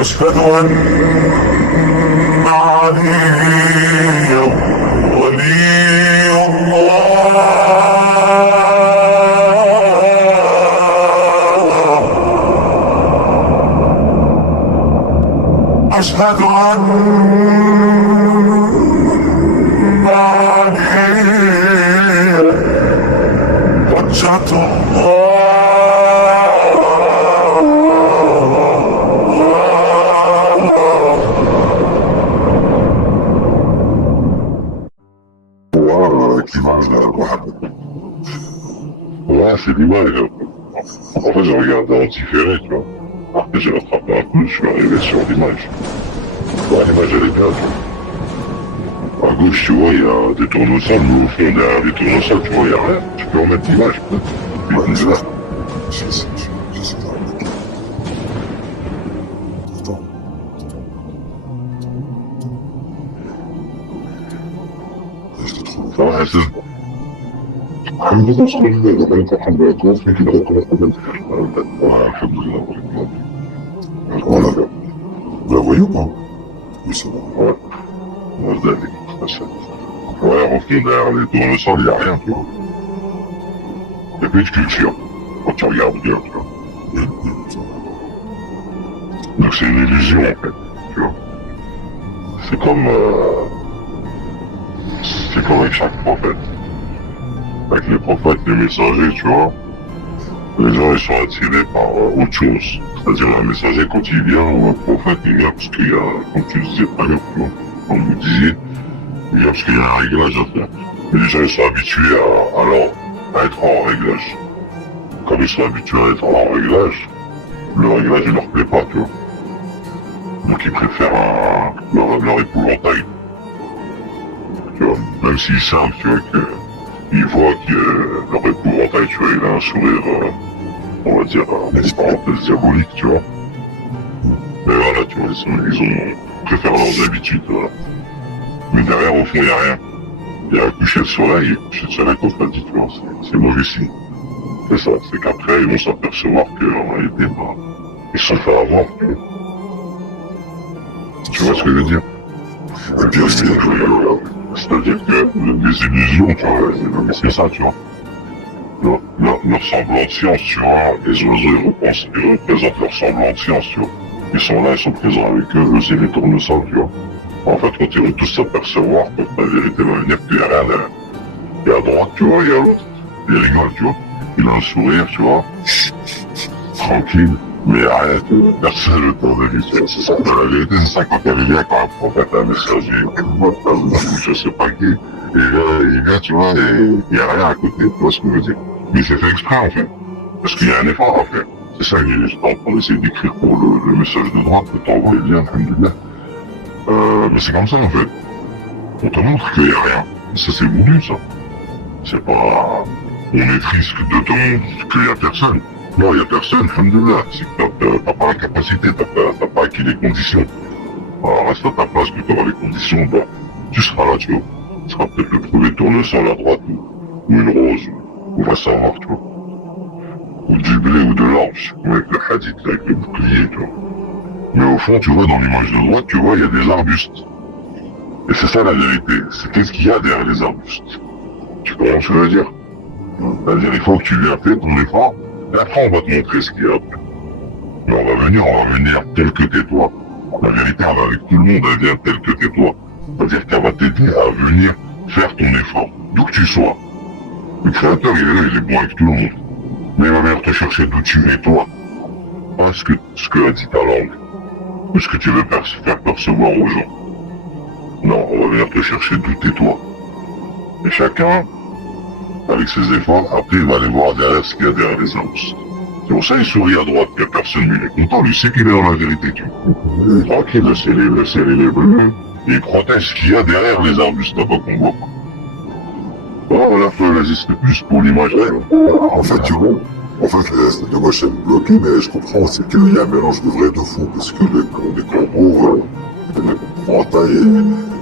أشهد أن عليا ولي الله. أشهد أن عليا حجة الله. Qui mange la boîte. Ouais, c'est l'image. En fait, je regardais en différé, tu vois. Après, j'ai rattrapé un peu, je suis arrivé sur l'image. Ouais, l'image, elle est bien, tu vois. À gauche, tu vois, il y a des tournesols, mais au fond, derrière les tournesols, tu vois, il n'y a rien. Tu peux remettre l'image, peut-être. Ouais, C'est là. j'essaie de remettre. Pourtant. Je te trouve. Ouais, c'est... I'm just saying that I'm talking about those things that I'm talking On la voit. Vous la voyez ou pas? Oui, c'est bon. Ouais. Moi, je l'avais dit, ça. Ouais, au fond, derrière les tournesols, il n'y a rien, tu vois. Il n'y a plus de culture. Quand tu regardes bien, tu vois. Donc c'est une illusion, en fait, tu vois. C'est comme avec chaque prophète. Avec les prophètes, les messagers, tu vois. Les gens, ils sont attirés par autre chose. C'est-à-dire, un messager, quand il vient, ou un prophète, il vient parce qu'il y a, comme tu le disais tout à l'heure, tu vois, comme vous disiez, il vient parce qu'il y a un réglage à faire. Mais les gens, ils sont habitués à être en réglage. Comme ils sont habitués à être en réglage, le réglage, il leur plaît pas, tu vois. Donc, ils préfèrent leur épouvantail. Tu vois, même s'ils savent, tu vois, qu'ils voient que leur épouvantail, tu vois, il a un sourire, on va dire, entre parenthèses diabolique, tu vois. Mais voilà, tu vois, ils préfèrent leurs habitudes, voilà. Mais derrière, au fond, il n'y a rien. Il y a un coucher de soleil, et coucher de soleil, comme tu as dit, tu vois, c'est mauvais signe. C'est ça, c'est qu'après, ils vont s'apercevoir qu'en réalité, bah, ils se sont fait avoir, tu vois. Tu vois ce que je veux dire? Et puis aussi, C'est-à-dire que les illusions, tu vois, c'est ça, tu vois. Leur semblant de science, tu vois, les oiseaux, ils représentent leur semblant de science, tu vois. Ils sont là, ils sont présents avec eux, c'est les tournesols, tu vois. En fait, quand ils vont tous s'apercevoir que la vérité va venir, qu'il n'y a rien derrière. Il y a à droite, tu vois, il y a l'autre. Il rigole, tu vois. Il a un sourire, tu vois. Tranquille. Mais arrête, personne ne t'en vie, tu vois. C'est ça. La vérité, c'est ça, quand elle vient, quand un prophète, un messager, je sais pas qui, il vient, tu vois, et il n'y a rien à côté, tu vois ce que je veux dire. Mais c'est fait exprès, en fait. Parce qu'il y a un effort à faire. C'est ça que j'étais en train d'essayer d'écrire pour le message de droite, que t'envoies bien, alhamdoulilah. Mais c'est comme ça, en fait. On te montre qu'il n'y a rien. Ça, c'est voulu, ça. C'est pas... On est triste de te montrer qu'il n'y a personne. Non, il n'y a personne, alhamdoulilah. C'est que t'as pas la capacité, t'as pas acquis les conditions. Alors, reste à ta place, que t'auras les conditions, bah, tu seras là, tu vois. Tu seras peut-être le premier tournesol à droite, ou une rose, ou va savoir, tu vois. Ou du blé ou de l'orge, avec le hadith, avec le bouclier, tu vois. Mais au fond, tu vois, dans l'image de droite, tu vois, il y a des arbustes. Et c'est ça la vérité. C'est qu'est-ce qu'il y a derrière les arbustes. Tu comprends ce que je veux dire? C'est-à-dire, il faut que tu viennes faire ton effort, et après, on va te montrer ce qu'il y a après. Mais on va venir tel que t'es toi. La vérité, elle va avec tout le monde, elle vient tel que t'es toi. C'est-à-dire qu'elle va t'aider à venir faire ton effort, d'où que tu sois. Le créateur, il est là, il est bon avec tout le monde. Mais il va venir te chercher d'où tu es toi. Pas ce que a dit ta langue. Ou ce que tu veux faire percevoir aux gens. Non, on va venir te chercher d'où t'es toi. Et chacun, avec ses efforts, après il va aller voir derrière ce qu'il y a derrière les arbustes. C'est pour ça qu'il sourit à droite, qu'il n'y a personne, mais il est content, lui sait qu'il est dans la vérité, tu vois. Tranquille, laissez les bleus. Et il protège ce qu'il y a derrière les arbustes, là-bas qu'on voit pas. Oh, la fois, vas-y, c'était plus pour l'image. en fait, tu vois, en fait, de gauche, elle me bloquait, mais je comprends, c'est qu'il y a un mélange de vrai et de faux, parce que les corbeaux, les portails,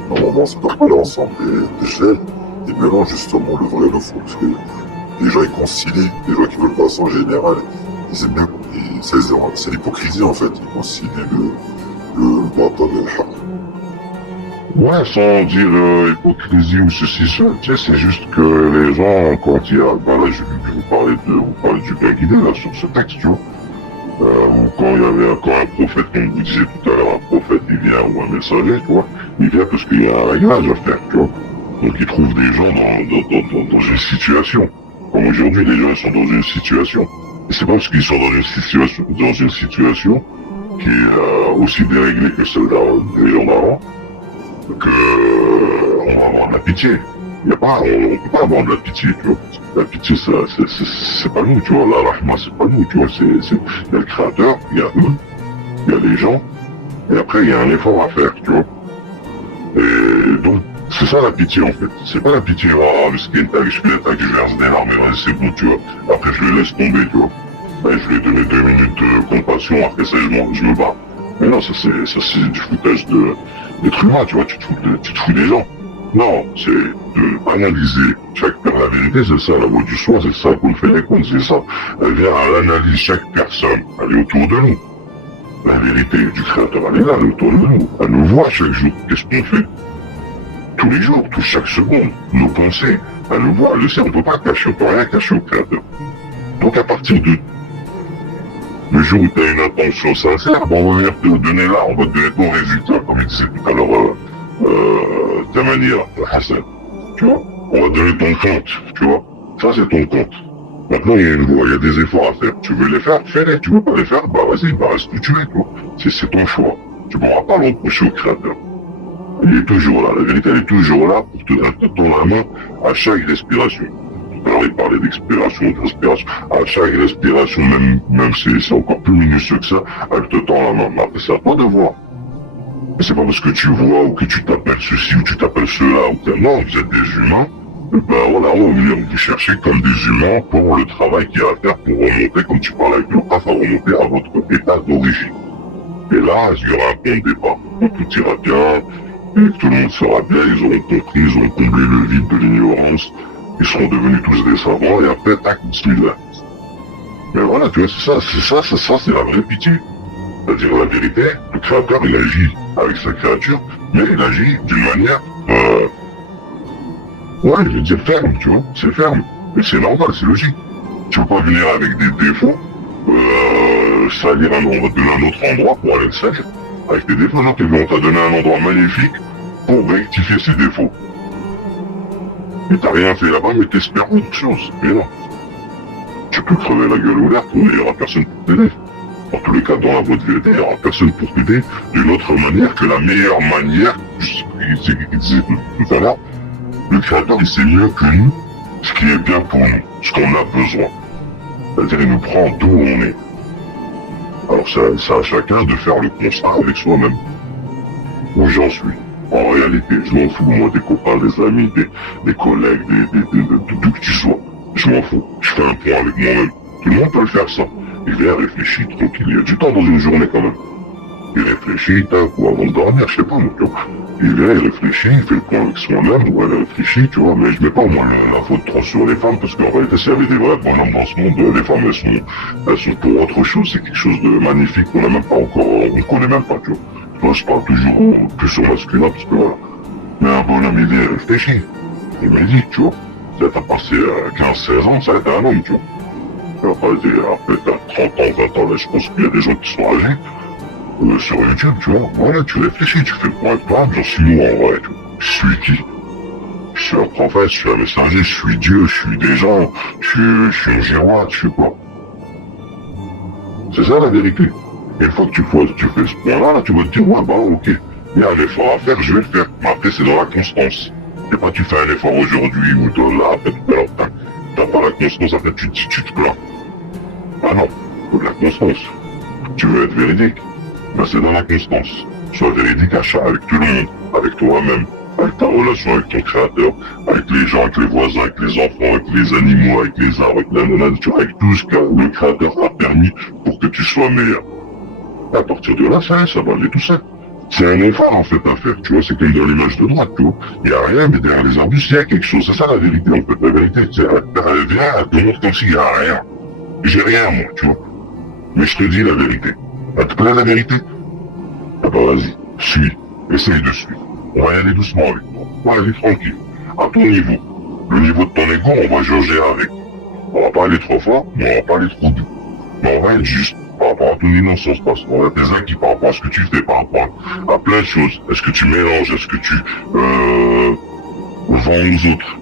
normalement, c'est pas que ensemble, des chèvres, ils mélangent justement le vrai et le faux, parce que les gens, ils concilient, les gens qui veulent pas ça en général, ils aiment bien, c'est l'hypocrisie, en fait, ils concilient البطل الحق. Ouais, sans dire hypocrisie ou ceci, ça, tu sais, c'est juste que les gens, quand il y a, bah là, je vais vous parler du bien guidé, là, sur ce texte, tu vois. Quand il y avait, quand un prophète, comme vous disiez tout à l'heure, un prophète, il vient, ou un messager, tu vois, il vient parce qu'il y a un réglage à faire, tu vois. Donc il trouve des gens dans une situation. Comme aujourd'hui, les gens, ils sont dans une situation. Et c'est pas parce qu'ils sont dans une situation qui est aussi déréglée que celle des gens d'avant, que on va avoir de la pitié. On peut pas avoir de la pitié, tu vois. La pitié, c'est pas nous, tu vois. La rahma, c'est pas nous, tu vois. Il y a le créateur, il y a eux, il y a les gens, et après, il y a un effort à faire, tu vois. Et donc, c'est ça la pitié, en fait. C'est pas la pitié, oh, le skin tag, je verse des larmes, et c'est bon, tu vois. Après, je le laisse tomber, tu vois. Ben, je lui ai donné 2 minutes de compassion, après ça, je me bats. Mais non, ça, c'est du foutage d'être humain, tu vois, tu te fous des gens. Non, c'est d'analyser chaque personne. La vérité, c'est ça, la voix du soir, c'est ça qu'on fait des comptes, c'est ça. Elle vient à l'analyse chaque personne, elle est autour de nous. La vérité du créateur, elle est là, elle est autour de nous. Elle nous voit chaque jour. Qu'est-ce qu'on fait? Tous les jours, chaque seconde, nos pensées, elle nous voit, elle le sait, on peut pas cacher, on peut rien cacher au créateur. Donc à partir de le jour où tu as une intention sincère, bon, on va venir te donner là, on va te donner ton résultat, comme il disait tout à l'heure, ta manière, Hassan. Tu vois, on va te donner ton compte, tu vois. Ça, c'est ton compte. Maintenant, il y a une voie, il y a des efforts à faire. Tu veux les faire, fais-les. Tu veux pas les faire, bah vas-y, bah reste où tu es, toi. C'est ton choix. Tu pourras pas le reprocher au créateur. Il est toujours là, la vérité, elle est toujours là pour te tendre la main à chaque respiration. Alors, il parlait d'expiration, de respiration. À chaque respiration, même si c'est encore plus minutieux que ça, elle te tend la main. Mais après, c'est à toi de voir. Mais c'est pas parce que tu vois ou que tu t'appelles ceci ou tu t'appelles cela ou que non, vous êtes des humains. Ben voilà, on va venir vous chercher comme des humains pour le travail qu'il y a à faire pour remonter, comme tu parlais avec le PAF, à remonter à votre état d'origine. Et là, il y aura un bon départ. Tout ira bien, et tout le monde sera bien, ils auront compris, ils auront comblé le vide de l'ignorance. Ils seront devenus tous des savants et après, tac, bismillah. Mais voilà, tu vois, c'est la vraie pitié. C'est-à-dire la vérité, le créateur, il agit avec sa créature, mais il agit d'une manière, ouais, je vais dire ferme, tu vois, c'est ferme. Mais c'est normal, c'est logique. Tu peux pas venir avec des défauts, salir on va te donner un autre endroit pour aller le salir. Avec des défauts, genre, on t'a donné un endroit magnifique pour rectifier ses défauts. Et t'as rien fait là-bas, mais t'espères autre chose. Mais non. Tu peux crever la gueule ouverte, mais il n'y aura personne pour t'aider. En tous les cas, dans la voie de vérité, il n'y aura personne pour t'aider d'une autre manière que la meilleure manière, c'est qu'il disait tout à l'heure, le créateur, il sait mieux que nous ce qui est bien pour nous, ce qu'on a besoin. C'est-à-dire, il nous prend d'où on est. Alors, c'est à chacun de faire le constat avec soi-même. Où j'en suis. En réalité, je m'en fous, moi, des copains, des amis, des collègues, d'où que tu sois. Je m'en fous. Je fais un point avec moi-même. Tout le monde peut le faire, ça. Il vient réfléchir tranquille. Il y a du temps dans une journée, quand même. Il réfléchit, ou avant de dormir, je sais pas, tu vois. Il vient, il réfléchit, il fait le point avec soi-même, ou elle réfléchit, tu vois. Mais je mets pas, moi, la faute trop sur les femmes, parce qu'en réalité, s'il y avait des vrais bonhommes dans ce monde, les femmes, elles sont pour autre chose. C'est quelque chose de magnifique qu'on n'a même pas encore, on connaît même pas, tu vois. Moi, je parle toujours plus au masculin, parce que voilà. Mais un bonhomme, il vient, il réfléchit. Il médite, tu vois. Ça t'as passé 15-16 ans, ça t'es un homme, tu vois. Après, t'as 30 ans, 20 ans, là, je pense qu'il y a des gens qui sont âgés. Sur YouTube, tu vois, voilà, tu réfléchis, tu fais le point avec toi, j'en suis moi en vrai, tu vois. Je suis qui? Je suis un prophète, je suis un messager, je suis Dieu, je suis des gens, je suis un giroir, je sais quoi. C'est ça la vérité. Et une fois que tu fais ce point-là, là, tu vas te dire, ouais, bah ok, il y a un effort à faire, je vais le faire. Mais après, c'est dans la constance. C'est pas tu fais un effort aujourd'hui ou là, après tout à l'heure, t'as pas la constance, après tu te plains. Ah non, faut de la constance. Tu veux être véridique? Ben c'est dans la constance. Sois véridique avec tout le monde, avec toi-même, avec ta relation avec ton créateur, avec les gens, avec les voisins, avec les enfants, avec les animaux, avec les arbres, avec la nature, avec tout ce que le créateur t'a permis pour que tu sois meilleur. À partir de là, ça va aller tout seul. C'est un effort en fait à faire, tu vois, c'est comme dans l'image de droite, tu vois. Il n'y a rien, mais derrière les arbustes, il y a quelque chose. C'est ça la vérité en fait. La vérité, c'est elle vient, elle te montre comme s'il n'y a rien. J'ai rien moi, tu vois. Mais je te dis la vérité. Elle te plaît la vérité? Ah bah vas-y, suis, essaye de suivre. On va y aller doucement avec toi. On va aller tranquille. À ton niveau. Le niveau de ton ego, on va jauger avec. On va pas aller trop fort, mais on va pas aller trop doux. Mais on va être juste par rapport à ton innocence, par rapport à tes acquis, par rapport à ce que tu fais, par rapport à plein de choses. Est-ce que tu mélanges, est-ce que tu vends aux autres?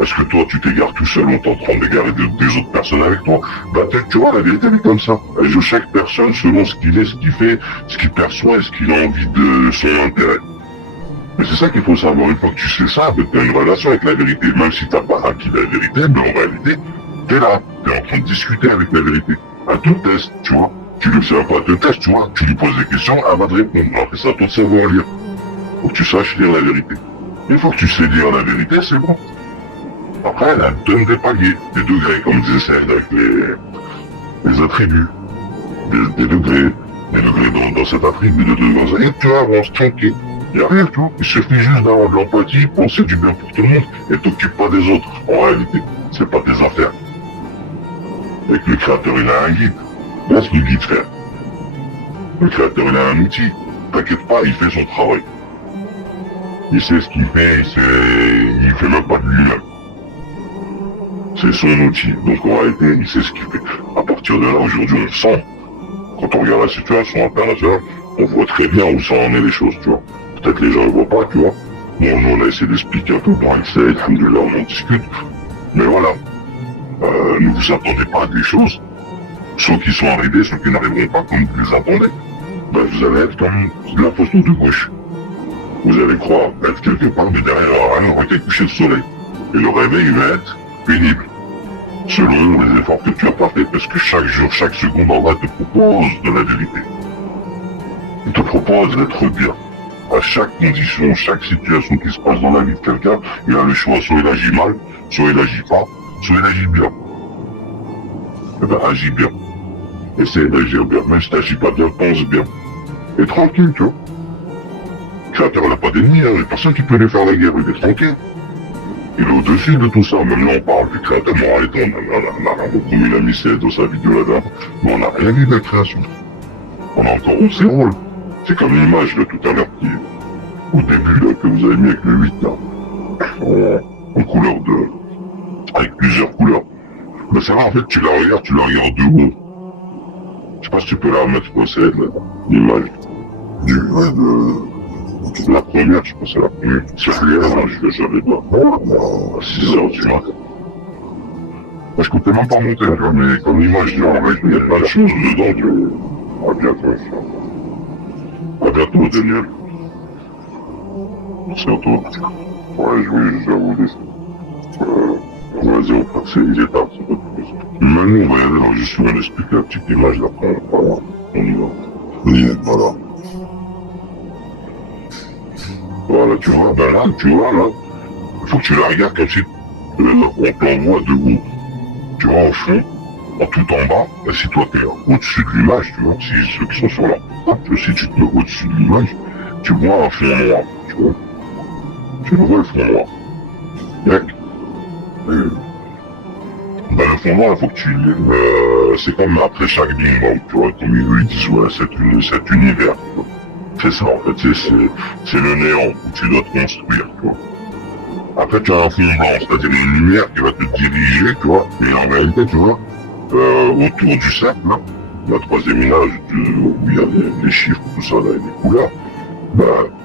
Est-ce que toi, tu t'égares tout seul ou t'es en train d'égarer des autres personnes avec toi? Bah, tu vois, la vérité, elle est comme ça. Elle joue chaque personne selon ce qu'il est, ce qu'il fait, ce qu'il perçoit et ce qu'il a envie de son intérêt. Mais c'est ça qu'il faut savoir. Une fois que tu sais ça, ben, t'as une relation avec la vérité. Même si t'as pas acquis la vérité, mais en réalité, t'es là. T'es en train de discuter avec la vérité. À tout test, tu vois. Tu lui fais un pas de test, tu vois. Tu lui poses des questions, elle va te répondre. Après ça, ton cerveau à lire. Faut que tu saches lire la vérité. Une fois que tu sais lire la vérité, c'est bon. Après, elle donne des paliers, des degrés, comme disait celle avec les attributs. Des degrés dans cet attribut, des degrés. Et tu avances tranquille. Il n'y a rien, tu vois. Il suffit juste d'avoir de l'empathie, penser du bien pour tout le monde et t'occupe pas des autres. En réalité, c'est pas tes affaires. Et que le créateur, il a un guide. Laisse le guide faire. Le créateur, il a un outil. T'inquiète pas, il fait son travail. Il sait ce qu'il fait, il fait même pas de lui-même. C'est son outil. Donc en réalité, il sait ce qu'il fait. À partir de là, aujourd'hui, on sent. Quand on regarde la situation internationale, on voit très bien où ça en est les choses, tu vois. Peut-être les gens ne voient pas, tu vois. Bon, nous, on a essayé d'expliquer un peu par excès, alhamdoulilah, on en discute. Mais voilà. Ne vous attendez pas à des choses. Ceux qui sont arrivés, ceux qui n'arriveront pas comme vous les attendez. Ben, vous allez être comme la photo de gauche. Vous allez croire être quelque part, mais derrière rien, on va être couché le soleil. Et le réveil, il va être pénible. Selon les efforts que tu as pas fait, parce que chaque jour, chaque seconde, Allah te propose de la vérité. Il te propose d'être bien. À chaque condition, chaque situation qui se passe dans la vie de quelqu'un, il a le choix, soit il agit mal, soit il agit pas, soit il agit bien. Eh ben, agis bien. Essaye d'agir bien. Même si t'agis pas bien, pense bien. Et tranquille, tu vois. Le créateur n'a pas d'ennemis, hein. Il n'y a personne qui peut lui faire la guerre, il est tranquille. Il est au-dessus de tout ça. Même là, on parle du créateur, mais en réalité, comme il a mis dans sa vidéo là-dedans, mais on n'a rien vu de la création. On a encore ses rôles. C'est comme l'image, là, tout à l'heure, qui au début, là, que vous avez mis avec le 8, là. En couleur avec plusieurs couleurs. Mais c'est là, en fait, tu la regardes de haut. Je sais pas si tu peux la remettre au CL, là, l'image. La première, je pense que c'est la première. C'est clair, je savais pas. À 6h du matin. Moi, je comptais même pas monter, tu vois, mais comme l'image, genre, il y a plein de choses dedans, tu vois. À bientôt, à bientôt, Daniel. Merci à toi. Ouais, je voulais juste vous laisser. Vas-y, on va passer, il est tard, c'est pas plus. Maintenant, on va y aller, alors, juste, on va expliquer la petite image, là, on y va. Oui, voilà. Voilà, tu vois, ben là, il faut que tu la regardes comme si on t'envoie de haut. Tu vois, en fond, en tout en bas, ben, si toi t'es au-dessus de l'image, tu vois, si ceux qui sont sur la droite, si tu te mets au-dessus de l'image, tu vois un fond noir, tu vois. Tu vois le fond noir. Yac. Ben, le fond noir, il faut que tu c'est comme après chaque Big Bang, tu vois, comme ils disent, ouais, cet univers, tu vois. C'est ça, en fait, c'est le néant où tu dois te construire, tu vois. Après, tu as un fond blanc, c'est-à-dire une lumière qui va te diriger, tu vois, et en réalité, tu vois, autour du cercle, là, la troisième image, où il y a les chiffres, tout ça, là, et les couleurs, bah,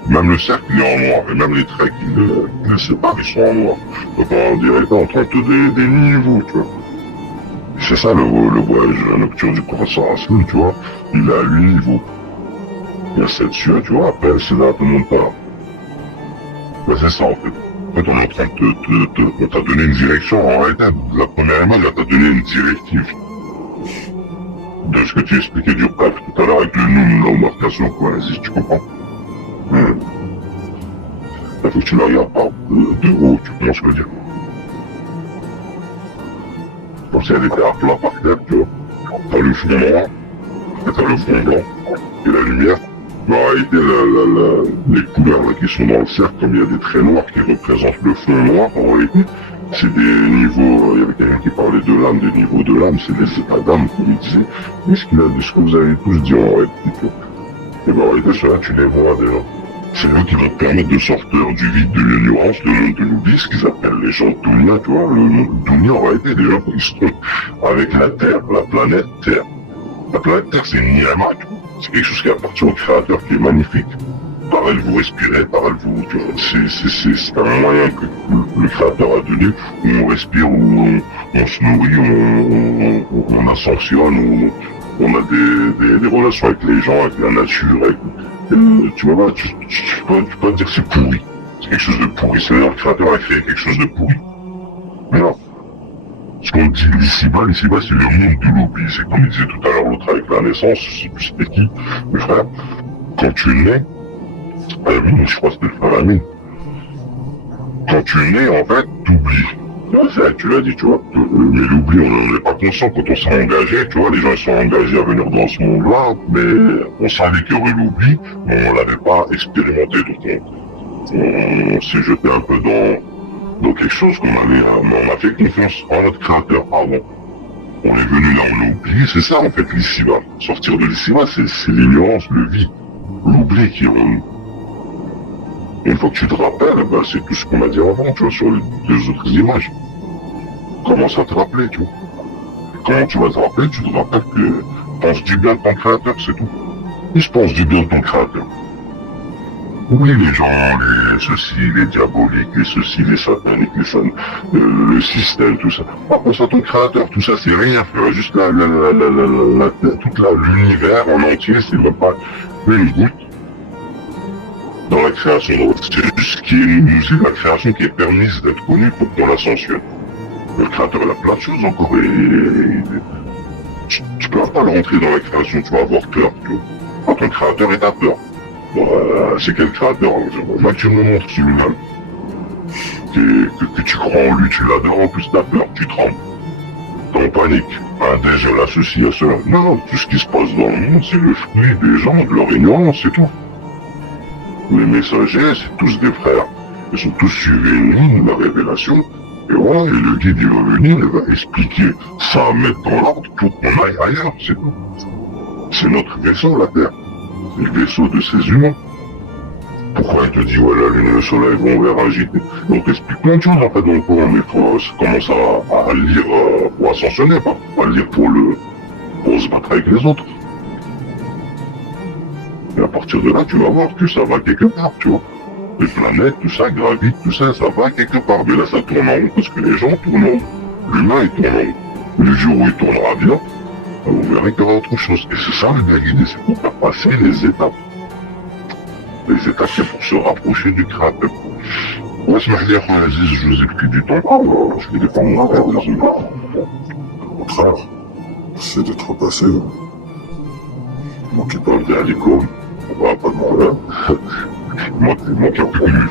même le cercle, il est en noir, et même les traits qui le séparent, ils sont en noir. Donc, on dirait qu'on traite des niveaux, tu vois. C'est ça, le voyage nocturne du professeur Hassan, tu vois, il a 8 niveaux. Il y a 7 cieux, tu vois, après c'est là, tout le monde part. Ben c'est ça en fait. En fait, on est en train on t'a donné une direction, en réalité, la première image, elle t'a donné une directive. De ce que tu expliquais du rêve tout à l'heure avec le nom, la marcation, quoi, si tu comprends. Il faut que tu la regardes pas de haut, tu comprends ce que je veux dire. Comme si elle était à plat par terre, tu vois. T'as le fond noir, et t'as le fond blanc, et la lumière. Mais en réalité, les couleurs là, qui sont dans le cercle, comme il y a des traits noirs qui représentent le fond noir, en réalité, c'est des niveaux, il y avait quelqu'un qui parlait de l'âme, des niveaux de l'âme, c'est des états d'âme, comme il disait. Mais ce que vous avez tous dit en réalité, Et bah ouais, ça, tu les vois d'ailleurs. C'est eux qui vont te permettre de sortir du vide de l'ignorance, de l'oubli, ce qu'ils appellent les gens de Dunia, tu vois. Le Dunia aurait été des gens qui sont avec la Terre, la planète Terre. La planète Terre, c'est une niama, tu vois. C'est quelque chose qui appartient au Créateur, qui est magnifique. Par elle, vous respirez, par elle, vous... tu vois, c'est un moyen que le Créateur a donné, où on respire, où on se nourrit, on ascensionne, on a des relations avec les gens, avec la nature, avec... tu vois, tu peux pas dire que c'est pourri. C'est quelque chose de pourri. C'est-à-dire le Créateur a créé quelque chose de pourri. Mais non. Ce qu'on dit l'ici-bas, c'est le monde de l'oubli. C'est comme il disait tout à l'heure l'autre avec la naissance, je sais plus c'était qui. Mais frère, quand tu nais, je crois que c'était le frère Amine. Quand tu nais, en fait, t'oublies. Ouais, tu l'as dit, tu vois. Mais l'oubli, on n'est pas conscient quand on s'est engagé, tu vois. Les gens ils sont engagés à venir dans ce monde-là, mais on savait que l'oubli, on l'avait pas expérimenté. Donc on s'est jeté un peu dans quelque chose on a fait confiance en notre créateur avant. On est venu là, on a oublié, c'est ça en fait l'ici-bas. Sortir de l'ici-bas, c'est l'ignorance, le vide, l'oubli qui rend. Une fois que tu te rappelles, bah, c'est tout ce qu'on a dit avant, tu vois, sur les autres images. Commence à te rappeler, tu vois. Quand tu vas te rappeler, tu te rappelles que pense du bien de ton créateur, c'est tout. Et je pense du bien de ton créateur. Oublie les gens, les ceci, les diaboliques, les ceci, les sataniques, le système, tout ça. Pense à ton créateur, tout ça c'est rien, frère. Juste toute l'univers en entier, c'est même pas une goutte. Dans la création, c'est juste c'est la création qui est permise d'être connue pour qu'on l'ascensionne. Le créateur, il a plein de choses encore et tu peux pas rentrer dans la création, tu vas avoir peur, tu vois. Quand ton créateur est à peur. C'est quel créateur? Moi, tu me montres celui-là. Que tu crois en lui, tu l'adores, en plus t'as peur, tu trembles. T'es en panique. Déjà là, ceci, à cela. Non, tout ce qui se passe dans le monde, c'est le fruit des gens, de leur ignorance, c'est tout. Les messagers, c'est tous des frères. Ils sont tous suivis une ligne, la révélation. Et voilà, et le guide, il va venir, il va expliquer ça, mettre dans l'ordre pour qu'on aille ailleurs, c'est tout. C'est notre vaisseau, la Terre. C'est le vaisseau de ces humains. Pourquoi il te dit, ouais, la lune et le soleil vont vers agiter. Donc explique plein de choses, en fait, donc mais faut commencer à lire pour ascensionner, pas lire pour se battre avec les autres. Et à partir de là, tu vas voir que ça va quelque part, tu vois. Les planètes, tout ça, gravitent, tout ça, ça va quelque part. Mais là, ça tourne en rond parce que les gens tournent en rond. L'humain, il tourne en rond. Le jour où il tournera bien, vous verrez qu'il y aura autre chose. Et c'est ça le bien guidé, c'est pour faire passer les étapes. Les étapes, c'est pour se rapprocher du créateur. Ouais, ce matin, je vous ai pris du temps. Je vais défendre ma désolé. Au contraire, c'est d'être passé. Moi qui parle d'Alicom, on va pas demander. Moi qui a plus que lui.